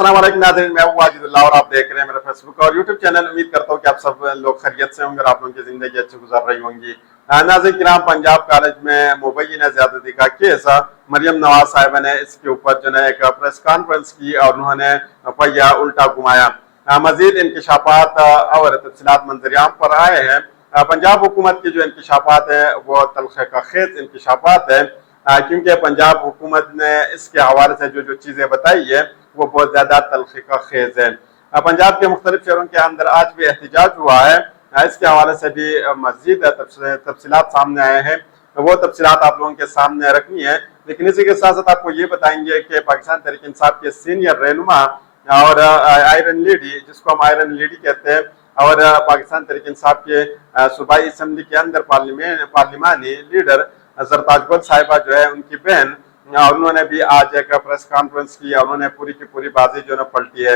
अस्सलाम वालेकुम नाज़रीन, मैं हूं वाजिदुल्लाह और आप देख रहे हैं मेरा फेसबुक और यूट्यूब चैनल। उम्मीद करता हूं कि आप सब लोग खैरियत से होंगे और आप लोगों की जिंदगी अच्छी गुजर रही होंगी। नाज़रीन किराम, पंजाब कॉलेज में मुबैना ज़्यादती का केस मरियम नवाज साहिबा ने इसके ऊपर जो है एक प्रेस कॉन्फ्रेंस की और उन्होंने पहिया उल्टा घुमाया। मजीद इंकशाफात और तफसीलात मंजरियाम पर आए हैं। पंजाब हुकूमत की जो इंकशाफात है वो तलखे का खेज इंकशाफात है, क्योंकि पंजाब हुकूमत ने इसके हवाले से जो जो चीज़ें बताई है वो बहुत ज़्यादा तलखी का खेज है। पंजाब के मुख्तलिफ शहरों के अंदर आज भी एहतजाज हुआ है। इसके हवाले से भी मज़ीद तफसीलात सामने आए हैं, वो तफसीलात आप लोगों के सामने रखनी है। लेकिन इसी के साथ साथ आपको ये बताएंगे कि पाकिस्तान तहरीक इंसाफ के सीनियर रहनुमा और आयरन लेडी, जिसको हम आयरन लेडी कहते हैं, और पाकिस्तान तहरीक इंसाफ के सूबाई असम्बली के अंदर पार्लिमानी लीडर जरताज गुल साहिबा जो है उनकी बहन, उन्होंने भी आज एक प्रेस कॉन्फ्रेंस की। उन्होंने पूरी की पूरी बाजी जो है पलटी है।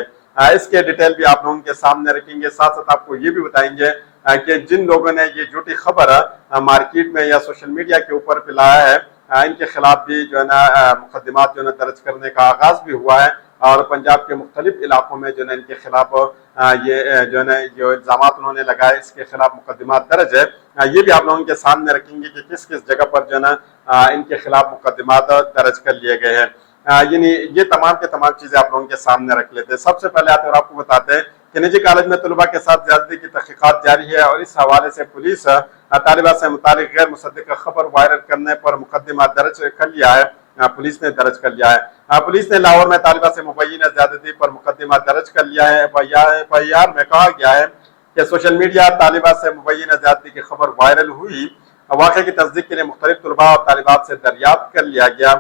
इसके डिटेल भी आप लोगों के सामने रखेंगे। साथ साथ आपको ये भी बताएंगे कि जिन लोगों ने ये झूठी खबर मार्केट में या सोशल मीडिया के ऊपर फैलाया है, इनके खिलाफ भी जो है ना मुकदमात जो है दर्ज करने का आगाज भी हुआ है और पंजाब के मुख्तलिफ इलाकों में जो है इनके खिलाफ ये जो है ना जो इल्जाम उन्होंने लगाए इसके खिलाफ मुकदमात दर्ज है। ये भी आप लोगों के सामने रखेंगे कि किस किस जगह पर जो है ना इनके खिलाफ मुकदमात दर्ज कर लिए गए हैं। यानी ये तमाम के तमाम चीजें आप लोगों के सामने रख लेते हैं। सबसे पहले आते और आपको बताते हैं कि निजी कॉलेज में तलबा के साथ ज्यादती की तहकीकात जारी है और इस हवाले से पुलिस तालिबा से मुतालिक गैर मुसद्दिक खबर वायरल करने पर मुकदमा दर्ज कर लिया है। पुलिस ने दर्ज कर लिया है। पुलिस ने लाहौर में तालिबा से मुबैना ज्यादती पर मुकदमा दर्ज कर लिया है। एफआईआर में कहा गया है कि सोशल मीडिया तालिबा से मुबैना ज्यादती की खबर वायरल हुई। वाक़े की तस्दीक के लिए मुख्तलिफ तलबा और तालिबात से दरियाफ्त कर लिया गया,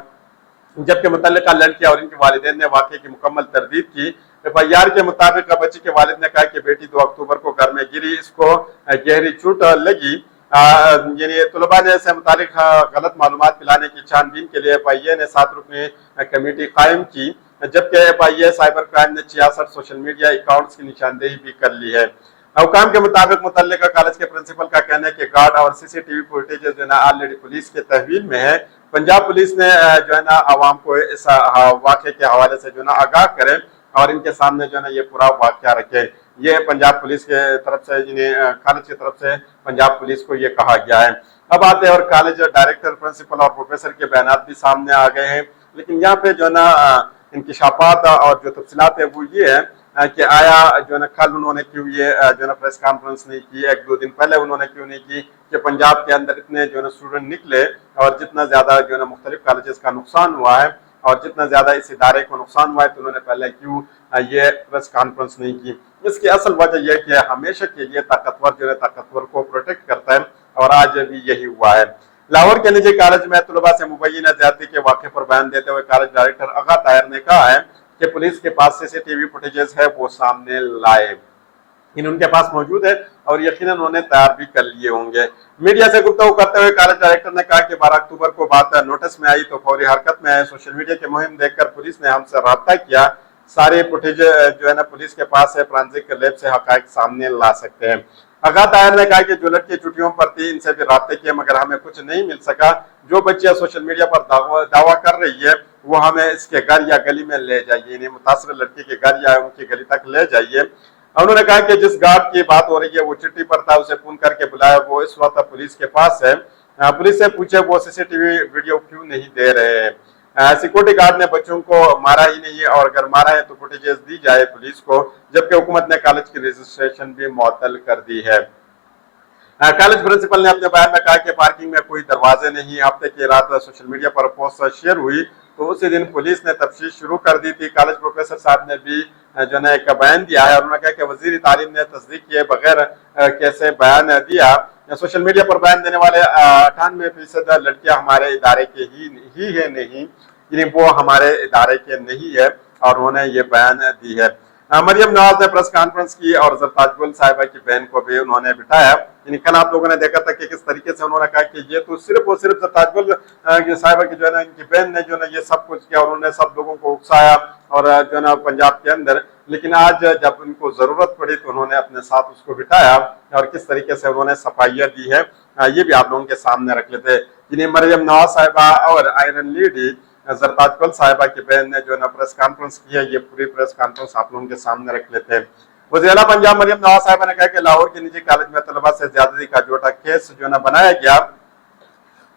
जबकि मुतल्लिका लड़कियां और इनके वालिदैन ने वाक़े की मुकम्मल तरदीद की। एफआईआर के मुताबिक बच्ची के वालिद ने कहा कि बेटी 2 अक्टूबर को घर में गिरी, इसको गहरी चोट लगी। यानी तलबा ने इससे मुतालिक गलत मालूमात फैलाने की छानबीन के लिए एफआईए ने 7 रुकनी कमेटी कायम की, जबकि एफआईए साइबर क्राइम ने 66 सोशल मीडिया अकाउंट्स की निशानदेही भी कर ली है। हुकाम के मुताबिक मुतल्लिका कॉलेज के प्रिंसिपल का कहना है कि गार्ड और सीसीटीवी फुटेज जो है ना ऑलरेडी पुलिस के तहवील में है। पंजाब पुलिस ने जो है ना आवाम को इस वाक़े के हवाले से जो है ना आगाह करें और इनके सामने जो है ना ये पूरा वाक़या रखे। ये पंजाब पुलिस के तरफ से, कॉलेज की तरफ से पंजाब पुलिस को ये कहा गया है। अब आते हैं और कॉलेज डायरेक्टर, प्रिंसिपल और प्रोफेसर के बयान भी सामने आ गए हैं। लेकिन यहाँ पे जो है ना इंकशाफात और जो तफसीलात है वो ये है कि आया जो है ना कल उन्होंने क्यों ये जो है ना प्रेस कॉन्फ्रेंस नहीं की, 1-2 दिन पहले उन्होंने क्यों नहीं की, कि पंजाब के अंदर इतने जो है ना स्टूडेंट निकले और जितना ज्यादा जो है ना मुख्तलिफ कॉलेजेस का नुकसान हुआ है और जितना ज्यादा इस इदारे को नुकसान हुआ है, तो उन्होंने पहले क्यों ये प्रेस कॉन्फ्रेंस नहीं की। इसकी असल वजह यह कि हमेशा के लिए ताकतवर जो है ताकतवर को प्रोटेक्ट करता है और आज भी यही हुआ है। लाहौर के निजी कॉलेज में तलबा से मुबैना ज्यादती के वाक़े पर बयान देते हुए कॉलेज डायरेक्टर आगा ताहिर ने कहा है कि पुलिस के पास सीसीटीवी फुटेजेस है वो सामने लाए, उनके पास मौजूद है और यकीनन उन्होंने तैयार भी कर लिए होंगे। मीडिया से गुफ्तगू करते हुए कॉलेज डायरेक्टर ने कहा कि 12 अक्टूबर को बात नोटिस में आई तो फौरी हरकत में आए। सोशल मीडिया की मुहिम देखकर पुलिस ने हमसे राब्ता किया। सारे फुटेज जो है ना पुलिस के पास है, फोरेंसिक लैब से हकायक सामने ला सकते हैं। आगा ताहिर ने कहा कि जो लड़की छुट्टियों पर थी इनसे भी राब्ते किए मगर हमें कुछ नहीं मिल सका। जो बच्चियां सोशल मीडिया पर दावा कर रही है वो हमें इसके घर या गली में ले जाइए, मुतासर लड़की के घर या उनकी गली तक ले जाइए। उन्होंने कहा कि जिस गार्ड की बात हो रही है वो चिट्ठी पर था, उसे फोन करके बुलाया, वो इस वक्त पुलिस के पास है। पुलिस से पूछे वो सीसीटीवी वीडियो क्यों नहीं दे रहे हैं। सिक्योरिटी गार्ड ने बच्चों को मारा ही नहीं है और अगर मारा है तो फुटेजेस दी जाए पुलिस को, जबकि हुकूमत ने कॉलेज की रजिस्ट्रेशन भी मुअत्तल कर दी है। कॉलेज प्रिंसिपल ने अपने बयान में कहा कि पार्किंग में कोई दरवाजे नहीं। हफ्ते की रात सोशल मीडिया पर पोस्ट शेयर हुई तो उसी दिन पुलिस ने तफ्तीश शुरू कर दी थी। कॉलेज प्रोफेसर साहब ने भी जो है एक बयान दिया है और उन्होंने कहा कि वजीर तालीम ने तस्दीक किए बगैर कैसे बयान दिया। सोशल मीडिया पर बयान देने वाले 98% लड़कियां हमारे इदारे के ही है नहीं, यानी वो हमारे इदारे के नहीं है और उन्होंने ये बयान दी है। मरियम नवाज ने प्रेस कॉन्फ्रेंस की और जरताज गुल साहिबा की बहन को भी उन्होंने बिठाया। यानी कल आप लोगों ने देखा था कि किस तरीके से उन्होंने कहा कि ये तो सिर्फ और सिर्फ जरताज गुल साहिबा की जो है ना इनकी बहन ने जो है ये सब कुछ किया, उन्होंने सब लोगों को उकसाया और जो है ना पंजाब के अंदर। लेकिन आज जब उनको जरूरत पड़ी तो उन्होंने अपने साथ उसको बिठाया और किस तरीके से उन्होंने सफाइयाँ दी है ये भी आप लोगों के सामने रख लेते। जिन्हें मरियम नवाज साहिबा और आयरन लेडी जरताज गुल साहिबा की बहन ने जो है ना प्रेस कॉन्फ्रेंस की है, ये पूरी प्रेस कॉन्फ्रेंस आप लोगों के सामने रख लेते हैं। वज़ीर आला पंजाब मरियम नवाज साहिबा ने कहा कि लाहौर के निजी कॉलेज में तलबा से ज्यादती का झूठा केस जो है ना बनाया गया,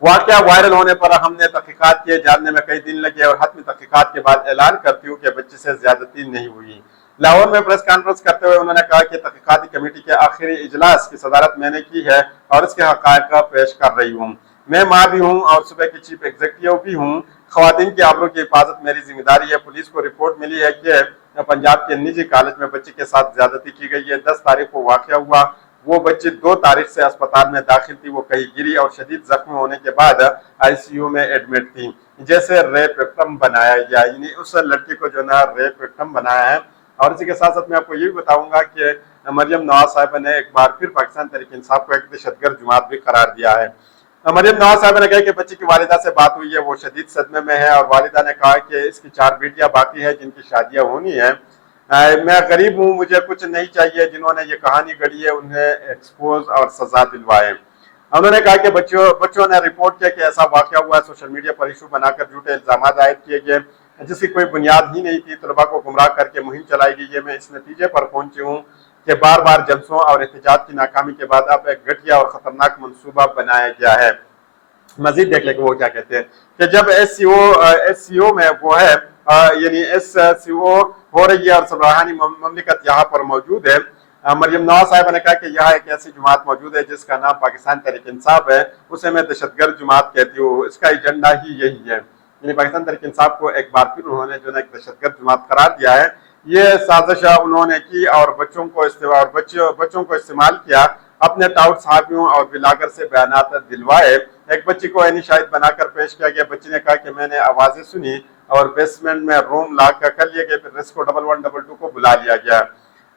वाकया वायरल होने पर हमने तहकीकात किए, जानने में कई दिन लगे और हतमी तहकीकात के बाद ऐलान करती हूँ कि बच्चे से ज्यादती नहीं हुई। लाहौर में प्रेस कॉन्फ्रेंस करते हुए उन्होंने कहा कि तहकीकाती कमेटी के आखिरी इजलास की सदारत मैंने की है और इसके हक़ाइक़ पेश कर रही हूँ। मैं माँ भी हूँ और सूबे की चीफ एग्जीक्यूटिव भी हूँ। ख़वातीन की आबरू की हिफाजत मेरी जिम्मेदारी है। पुलिस को रिपोर्ट मिली है कि पंजाब के निजी कॉलेज में बच्चे के साथ ज्यादती की गई है। 10 तारीख को वाकया हुआ। वो बच्ची 2 तारीख से अस्पताल में दाखिल थी। वो कहीं गिरी और शदीद जख्मी होने के बाद ICU में एडमिट थी। जैसे रेप विक्टिम बनाया गया, यानी उस लड़की को जो ना रेप विक्टिम बनाया है। और इसी के साथ साथ मैं आपको ये भी बताऊंगा कि मरियम नवाज साहिबा ने एक बार फिर पाकिस्तान तहरीक इंसाफ को एक दहशतगर्द जमात भी करार दिया है। मरियम नवाज साहिबा ने कहा कि बच्ची की वालिदा से बात हुई है, वो शदीद सदमे में है और वालिदा ने कहा कि इसकी 4 बेटियां बाकी हैं जिनकी शादियां होनी है। मैं गरीब हूँ, मुझे कुछ नहीं चाहिए। जिन्होंने ये कहानी गढ़ी है उन्हें एक्सपोज और सजा दिलवाए। उन्होंने कहा कि बच्चों ने रिपोर्ट किया कि ऐसा वाकया हुआ है। सोशल मीडिया पर इशू बनाकर झूठे इल्जाम आयद किए गए जिसकी कोई बुनियाद ही नहीं थी। तलबा को गुमराह करके मुहिम चलाई गई है। मैं इस नतीजे पर पहुंची हूँ कि बार बार जलसों और एहतजाज की नाकामी के बाद अब एक घटिया और खतरनाक मनसूबा बनाया गया है। मजीद देख लेंगे वो क्या कहते हैं कि जब SCO में वो है, यानी SCO हो रही है और सबराहानी ममलिकत यहाँ पर मौजूद है। मरियम नवाज साहिबा ने कहा कि यहाँ एक ऐसी जमात मौजूद है जिसका नाम पाकिस्तान तहरीक इंसाफ है। उसे मैं दहशतगर्द जमात कहती हूँ। इसका एजेंडा ही यही है। यानी पाकिस्तान तहरीक इंसाफ को एक बार फिर उन्होंने जो है एक दहशतगर्द जमात करार दिया है। ये साजिश उन्होंने की और बच्चों को इस्तेमाल किया, अपने टाउट साहबियों और बिलागर से बयानात दिलवाए। एक बच्ची को ऐनी शाहिद बनाकर पेश किया गया। बच्ची ने कहा कि मैंने आवाजें सुनी और बेसमेंट में रूम लॉक कर लिए गए। फिर रेस्को 1122 को बुला लिया गया।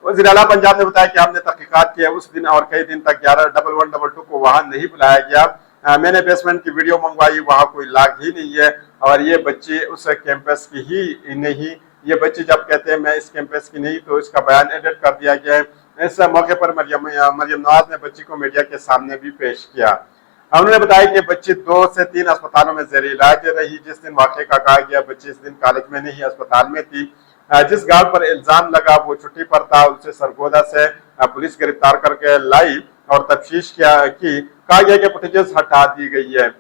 वज़ीर आला पंजाब ने बताया कि हमने तहकीकात किया। उस दिन और कई दिन तक 1122 को वहां नहीं बुलाया गया। मैंने बेसमेंट की वीडियो मंगवाई, वहां कोई लॉक ही नहीं है और ये बच्ची उस कैंपस की ही नहीं। ये बच्ची जब कहते हैं मैं इस कैंपस की नहीं तो इसका बयान एडिट कर दिया गया है। इस मौके पर मरियम नवाज ने बच्ची को मीडिया के सामने भी पेश किया। उन्होंने बताया कि बच्ची 2 से 3 अस्पतालों में जेर इलाज रही। जिस दिन वाक़े का कहा गया बच्ची इस दिन कॉलेज में नहीं अस्पताल में थी। जिस गार्ड पर इल्जाम लगा वो छुट्टी पर था। उसे सरगोदा से पुलिस गिरफ्तार करके लाई और तफ्तीश की। कहा गया कि फुटेजेस हटा दी गई है।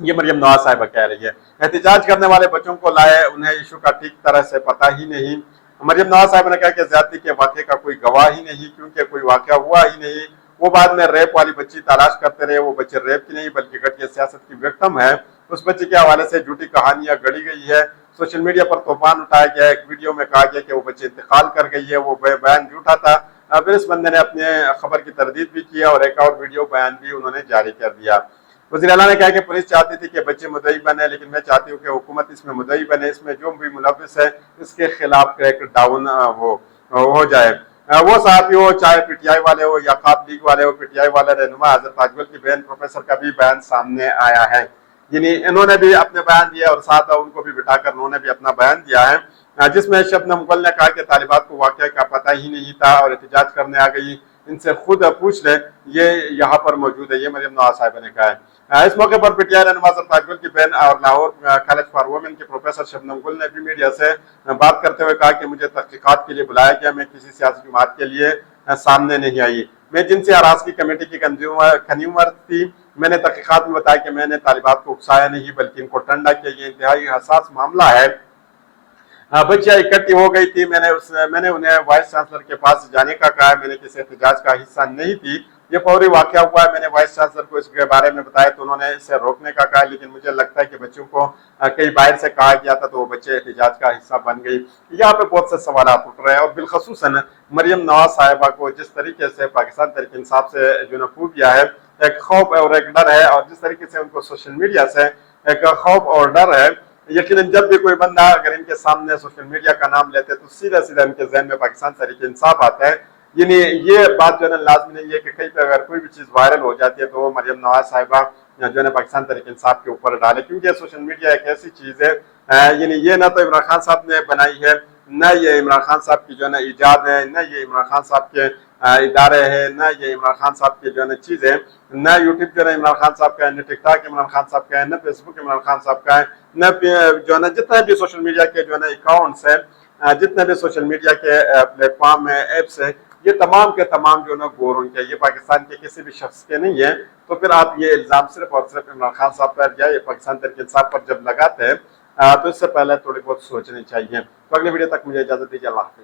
ये मरियम नवाज साहिबा कह रही है। एहतजाज करने वाले बच्चों को लाए, उन्हें इशू का ठीक तरह से पता ही नहीं। मरियम नवाज साहिबा ने कहा कि ज्यादती के वाक़े का कोई गवाह ही नहीं, क्योंकि कोई वाक़या हुआ ही नहीं। वो बाद में रेप वाली बच्ची तलाश करते रहे। वो बच्ची रेप की नहीं बल्कि घटिया सियासत की विक्टिम है। उस बच्ची के हवाले से झूठी कहानियां गढ़ी गई है। सोशल मीडिया पर तूफान उठाया गया। एक वीडियो में कहा गया कि वो बच्ची इंतकाल कर गई है। वो बयान झूठा था। फिर इस बंदे ने अपने खबर की तरदीद भी किया और एक और वीडियो बयान भी उन्होंने जारी कर दिया। वज़ीर आला ने कहा कि पुलिस चाहती थी कि बच्चे मुद्दई बने, लेकिन मैं चाहती हूँ कि हुकूमत इसमें मुद्दई बने। इसमें जो भी मुलविस है इसके खिलाफ क्रैक डाउन हो जाए। वो साथी हो, चाहे PTI वाले हो या खाप लीग वाले हो। PTI वाले रहनुमा हज़रत ताजगुल की बहन प्रोफेसर का भी बयान सामने आया है। यानी इन्होंने भी अपने बयान दिया और साथ उनको भी बिठाकर उन्होंने भी अपना बयान दिया है, जिसमें शबनम गुल ने कहा कि तालिबात को वाक़या का पता ही नहीं था और एहतजाज करने आ गई। इनसे खुद पूछ ले, ये यहाँ पर मौजूद है। ये मरियम नवाज साहिबा ने कहा है। इस मौके पर PTI रहनुमा हज़रत ताजगुल की बहन और लाहौर कॉलेज फॉर वुमेन की प्रोफेसर शबनम गुल ने भी मीडिया से बात करते हुए कहा कि मुझे तहकीकात के लिए बुलाया गया, मैं किसी सियासी जमात के लिए सामने नहीं आई। मैं जिनसी हरास की कमेटी की कंज्यूमर थी। मैंने तहकीकात में बताया कि मैंने तालिबात को उकसाया नहीं बल्कि इनको ठंडा किया। ये इंतहाई हसास मामला है। बच्चियां इकट्ठी हो गई थी। मैंने उन्हें वाइस चांसलर के पास जाने का कहा। मैंने किसी एहतजाज का हिस्सा नहीं थी। ये फौरी वाकया हुआ है। मैंने वाइस चांसलर को इसके बारे में बताया तो उन्होंने इसे रोकने का कहा, लेकिन मुझे लगता है कि बच्चों को कई बाहर से कहा गया था तो वो बच्चे एहतजाज का हिस्सा बन गई। यहाँ पे बहुत से सवाल उठ रहे हैं और बिलखसूसन मरियम नवाज साहिबा को जिस तरीके से पाकिस्तान तहरीक इंसाफ से जो नफूर किया है, एक खौफ और एक डर है। और जिस तरीके से उनको सोशल मीडिया से एक खौफ और डर है, यकीनन जब भी कोई बंदा अगर इनके सामने सोशल मीडिया का नाम लेते तो सीधा सीधा इनके जहन में पाकिस्तान तहरीक इंसाफ आता है। यानी ये बात जो है लाजमी नहीं है कि कहीं पे अगर कोई भी चीज वायरल हो जाती है तो वो मरियम नवाज साहिबा जो है पाकिस्तान तहरीक इंसाफ के ऊपर डाले, क्योंकि सोशल मीडिया एक ऐसी चीज है, यानी ये ना तो इमरान खान साहब ने बनाई है, न ये इमरान खान साहब की जो है ना ईजाद है, न ये इमरान खान साहब के इदारे हैं, न ये इमरान खान साहब की जो है ना चीज है, न यूट्यूब जो है इमरान खान साहब का है, न टिकटॉक इमरान खान साहब का है, न फेसबुक इमरान खान साहब का है। جو ہے نا جتنے بھی سوشل میڈیا کے جو ہے نا اکاؤنٹس ہیں، جتنے بھی سوشل میڈیا کے پلیٹ فارم ہیں، ایپس ہیں، یہ تمام کے تمام جو ہے نا گوروں کے، یہ پاکستان کے کسی بھی شخص کے نہیں ہیں. تو پھر آپ یہ الزام صرف اور صرف عمران خان صاحب پر یا پاکستان تحریک انصاف پر جب لگاتے ہیں تو اس سے پہلے تھوڑی بہت سوچنی چاہیے. تو اگلی ویڈیو تک مجھے اجازت دیجیے. اللہ حافظ.